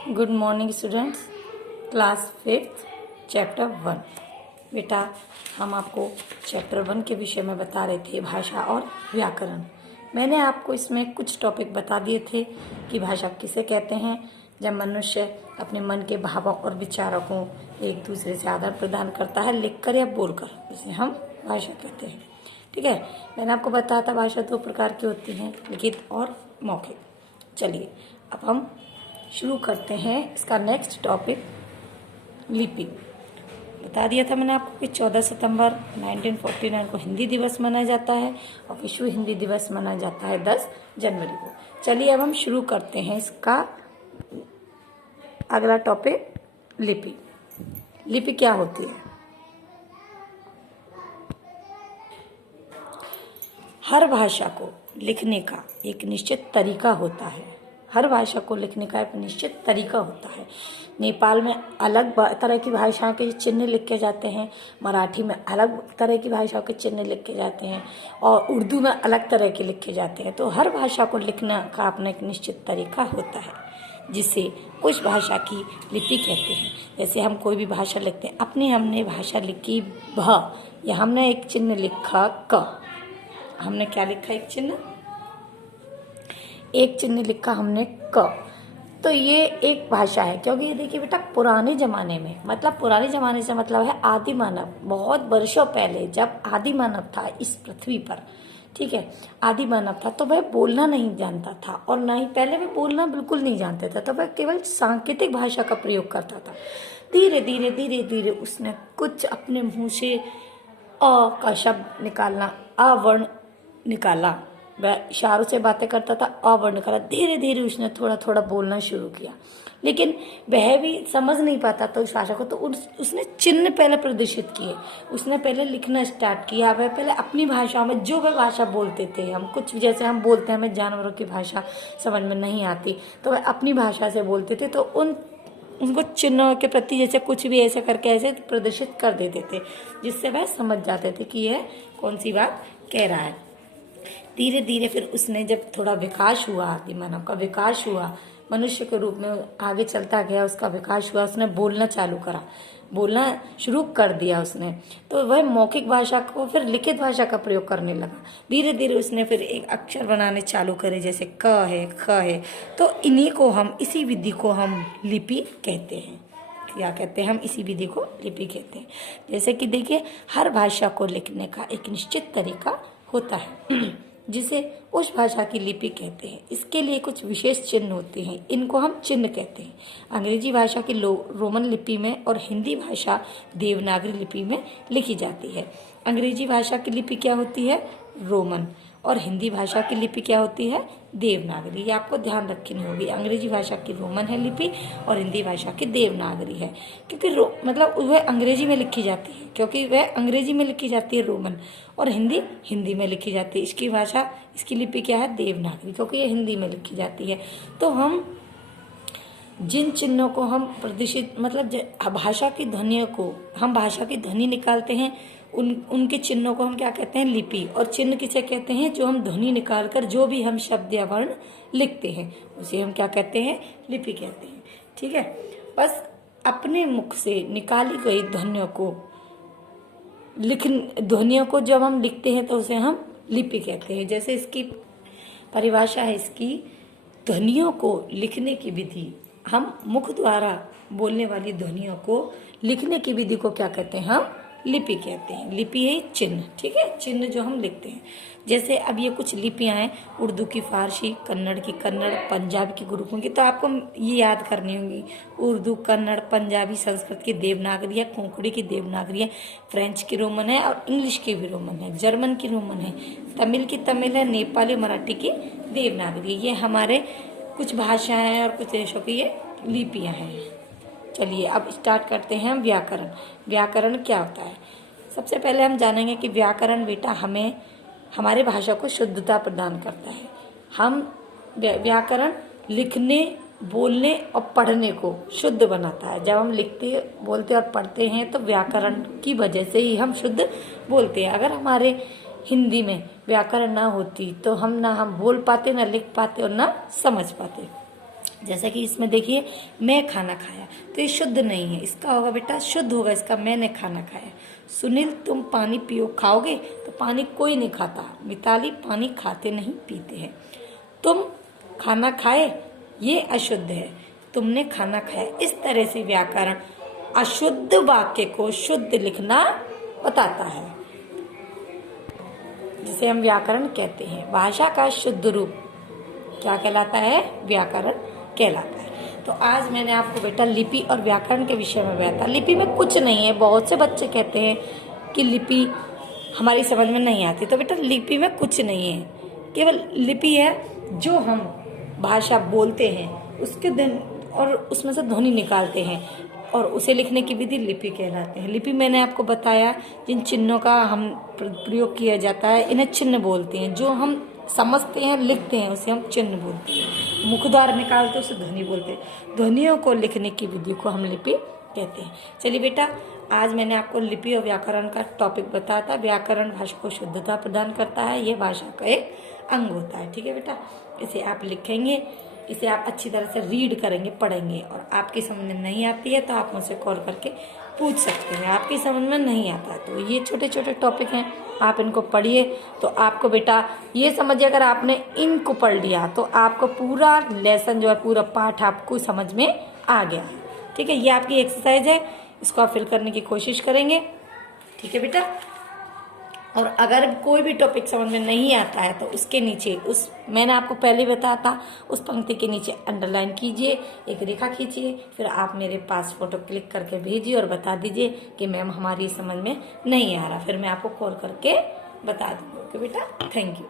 Good morning students, class 5th chapter 1। बेटा, हम आपको चैप्टर 1 के विषय में बता रहे थे, भाषा और व्याकरण। मैंने आपको इसमें कुछ टॉपिक बता दिए थे कि भाषा किसे कहते हैं। जब मनुष्य अपने मन के भावों और विचारों को एक दूसरे से आदान प्रदान करता है, लिखकर या बोलकर, इसे हम भाषा कहते हैं। ठीक है, मैंने आपको बताया था भाषा 2 प्रकार की होती हैं, लिखित और मौखिक। चलिए अब हम शुरू करते हैं इसका नेक्स्ट टॉपिक, लिपि। बता दिया था मैंने आपको कि 14 सितंबर 1949 को हिंदी दिवस मनाया जाता है और विश्व हिंदी दिवस मनाया जाता है 10 जनवरी को। चलिए अब हम शुरू करते हैं इसका अगला टॉपिक, लिपि। लिपि क्या होती है? हर भाषा को लिखने का एक निश्चित तरीका होता है। हर भाषा को लिखने का एक निश्चित तरीका होता है। नेपाल में अलग तरह की भाषाओं के चिन्ह लिखे जाते हैं, मराठी में अलग तरह की भाषाओं के चिन्ह लिखे जाते हैं और उर्दू में अलग तरह के लिखे जाते हैं। तो हर भाषा को लिखने का अपना एक निश्चित तरीका होता है, जिसे उस भाषा की लिपि कहते हैं। जैसे हम कोई भी भाषा लिखते हैं, हमने भाषा लिखी भ, या हमने एक चिन्ह लिखा क। हमने क्या लिखा? एक चिन्ह लिखा हमने क। तो ये एक भाषा है, क्योंकि ये देखिए बेटा, पुराने जमाने में, मतलब पुराने जमाने से मतलब है आदि मानव, बहुत वर्षों पहले जब आदि मानव था इस पृथ्वी पर, ठीक है, आदि मानव था, तो वह बोलना नहीं जानता था और ना ही पहले वह बोलना बिल्कुल नहीं जानते थे, तो वह केवल सांकेतिक भाषा का प्रयोग करता था। धीरे धीरे धीरे धीरे उसने कुछ अपने मुंह से अ का शब्द निकालना, अ वर्ण निकाला, वह इशारों से बातें करता था, अ वर्ण निकाला। धीरे धीरे उसने थोड़ा थोड़ा बोलना शुरू किया, लेकिन वह भी समझ नहीं पाता तो इस भाषा को, तो उसने चिन्ह पहले प्रदर्शित किए। उसने पहले लिखना स्टार्ट किया। वह पहले अपनी भाषा में जो वह भाषा बोलते थे, हम कुछ जैसे हम बोलते हैं, हमें जानवरों की भाषा समझ में नहीं आती, तो वह अपनी भाषा से बोलते थे, तो उनको चिन्हों के प्रति जैसे कुछ भी ऐसे करके ऐसे प्रदर्शित कर देते थे, जिससे वह समझ जाते थे कि यह कौन सी बात कह रहा है। धीरे धीरे फिर उसने जब थोड़ा विकास हुआ, आदि मानव का विकास हुआ, मनुष्य के रूप में आगे चलता गया, उसका विकास हुआ, उसने बोलना चालू करा, बोलना शुरू कर दिया उसने, तो वह मौखिक भाषा को फिर लिखित भाषा का प्रयोग करने लगा। धीरे धीरे उसने फिर एक अक्षर बनाने चालू करे, जैसे क है, ख है, तो इन्हीं को हम, इसी विधि को हम लिपि कहते हैं। क्या कहते हैं? हम इसी विधि को लिपि कहते हैं। जैसे कि देखिए, हर भाषा को लिखने का एक निश्चित तरीका होता है, जिसे उस भाषा की लिपि कहते हैं। इसके लिए कुछ विशेष चिन्ह होते हैं, इनको हम चिन्ह कहते हैं। अंग्रेजी भाषा की रोमन लिपि में और हिंदी भाषा देवनागरी लिपि में लिखी जाती है। अंग्रेजी भाषा की लिपि क्या होती है? रोमन। और हिंदी भाषा की लिपि क्या होती है? देवनागरी। ये आपको ध्यान रखनी होगी। अंग्रेजी भाषा की रोमन है लिपि और हिंदी भाषा की देवनागरी है, क्योंकि मतलब वह अंग्रेजी में लिखी जाती है, क्योंकि वह अंग्रेजी में लिखी जाती है रोमन, और हिंदी में लिखी जाती है। इसकी भाषा, इसकी लिपि क्या है? देवनागरी, क्योंकि ये हिंदी में लिखी जाती है। तो हम जिन चिन्हों को हम प्रदर्शित, मतलब भाषा की ध्वनियों को, हम भाषा की ध्वनि निकालते हैं, उनके चिन्हों को हम क्या कहते हैं? लिपि। और चिन्ह किसे कहते हैं? जो हम ध्वनि निकालकर जो भी हम शब्द या वर्ण लिखते हैं, उसे हम क्या कहते हैं? लिपि कहते हैं। ठीक है, बस अपने मुख से निकाली गई ध्वनियों को जब हम लिखते हैं तो उसे हम लिपि कहते हैं। जैसे इसकी परिभाषा है, इसकी ध्वनियों को लिखने की विधि, हम मुख द्वारा बोलने वाली ध्वनियों को लिखने की विधि को क्या कहते हैं? हम लिपि कहते हैं। लिपि है चिन्ह, ठीक है, चिन्ह जो हम लिखते हैं। जैसे अब ये कुछ लिपियां हैं, उर्दू की फारसी, कन्नड़ की कन्नड़, पंजाब की गुरुकुल की, तो आपको ये याद करनी होगी। उर्दू, कन्नड़, पंजाबी, संस्कृत की देवनागरी है, कोंकणी की देवनागरी है, फ्रेंच की रोमन है और इंग्लिश की भी रोमन है, जर्मन की रोमन है, तमिल की तमिल है, नेपाली, मराठी की देवनागरी। ये हमारे कुछ भाषाएं हैं और कुछ देशों की ये लिपियां हैं। चलिए अब स्टार्ट करते हैं हम व्याकरण। व्याकरण क्या होता है? सबसे पहले हम जानेंगे कि व्याकरण बेटा हमें, हमारे भाषा को शुद्धता प्रदान करता है। हम व्याकरण लिखने, बोलने और पढ़ने को शुद्ध बनाता है। जब हम लिखते, बोलते और पढ़ते हैं तो व्याकरण की वजह से ही हम शुद्ध बोलते हैं। अगर हमारे हिंदी में व्याकरण ना होती तो हम बोल पाते, ना लिख पाते और ना समझ पाते। जैसा कि इसमें देखिए, मैं खाना खाया, तो ये शुद्ध नहीं है, इसका होगा बेटा शुद्ध होगा इसका, मैंने खाना खाया। सुनील तुम पानी पियो खाओगे, तो पानी कोई नहीं खाता। मिताली पानी खाते नहीं पीते हैं। तुम खाना खाए, ये अशुद्ध है, तुमने खाना खाया। इस तरह से व्याकरण अशुद्ध वाक्य को शुद्ध लिखना बताता है, जिसे हम व्याकरण कहते हैं। भाषा का शुद्ध रूप क्या कहलाता है? व्याकरण कहलाता है। तो आज मैंने आपको बेटा लिपि और व्याकरण के विषय में बताया। लिपि में कुछ नहीं है। बहुत से बच्चे कहते हैं कि लिपि हमारी समझ में नहीं आती, तो बेटा लिपि में कुछ नहीं है, केवल लिपि है जो हम भाषा बोलते हैं उसके दिन और उसमें से ध्वनि निकालते हैं, और उसे लिखने की विधि लिपि कहलाते हैं। लिपि मैंने आपको बताया, जिन चिन्हों का हम प्रयोग किया जाता है इन्हें चिन्ह बोलते हैं। जो हम समझते हैं लिखते हैं उसे हम चिन्ह बोलते हैं। मुखद्वार निकालते हैं उसे ध्वनि बोलते हैं। ध्वनियों को लिखने की विधि को हम लिपि कहते हैं। चलिए बेटा, आज मैंने आपको लिपि और व्याकरण का टॉपिक बताया था। व्याकरण भाषा को शुद्धता प्रदान करता है, यह भाषा का एक अंग होता है। ठीक है बेटा, इसे आप लिखेंगे, इसे आप अच्छी तरह से रीड करेंगे, पढ़ेंगे, और आपकी समझ में नहीं आती है तो आप मुझसे कॉल करके पूछ सकते हैं। आपकी समझ में नहीं आता है तो ये छोटे छोटे टॉपिक हैं, आप इनको पढ़िए। तो आपको बेटा ये समझिए, अगर आपने इनको पढ़ लिया तो आपको पूरा लेसन जो है, पूरा पाठ आपको समझ में आ गया। ठीक है, ये आपकी एक्सरसाइज है, इसको आप फिल करने की कोशिश करेंगे। ठीक है बेटा, और अगर कोई भी टॉपिक समझ में नहीं आता है तो उसके नीचे, उस मैंने आपको पहले बताया था, उस पंक्ति के नीचे अंडरलाइन कीजिए, एक रेखा खींचिए, फिर आप मेरे पास फोटो क्लिक करके भेजिए और बता दीजिए कि मैम हमारी समझ में नहीं आ रहा। फिर मैं आपको कॉल करके बता दूंगी। ओके बेटा, थैंक यू।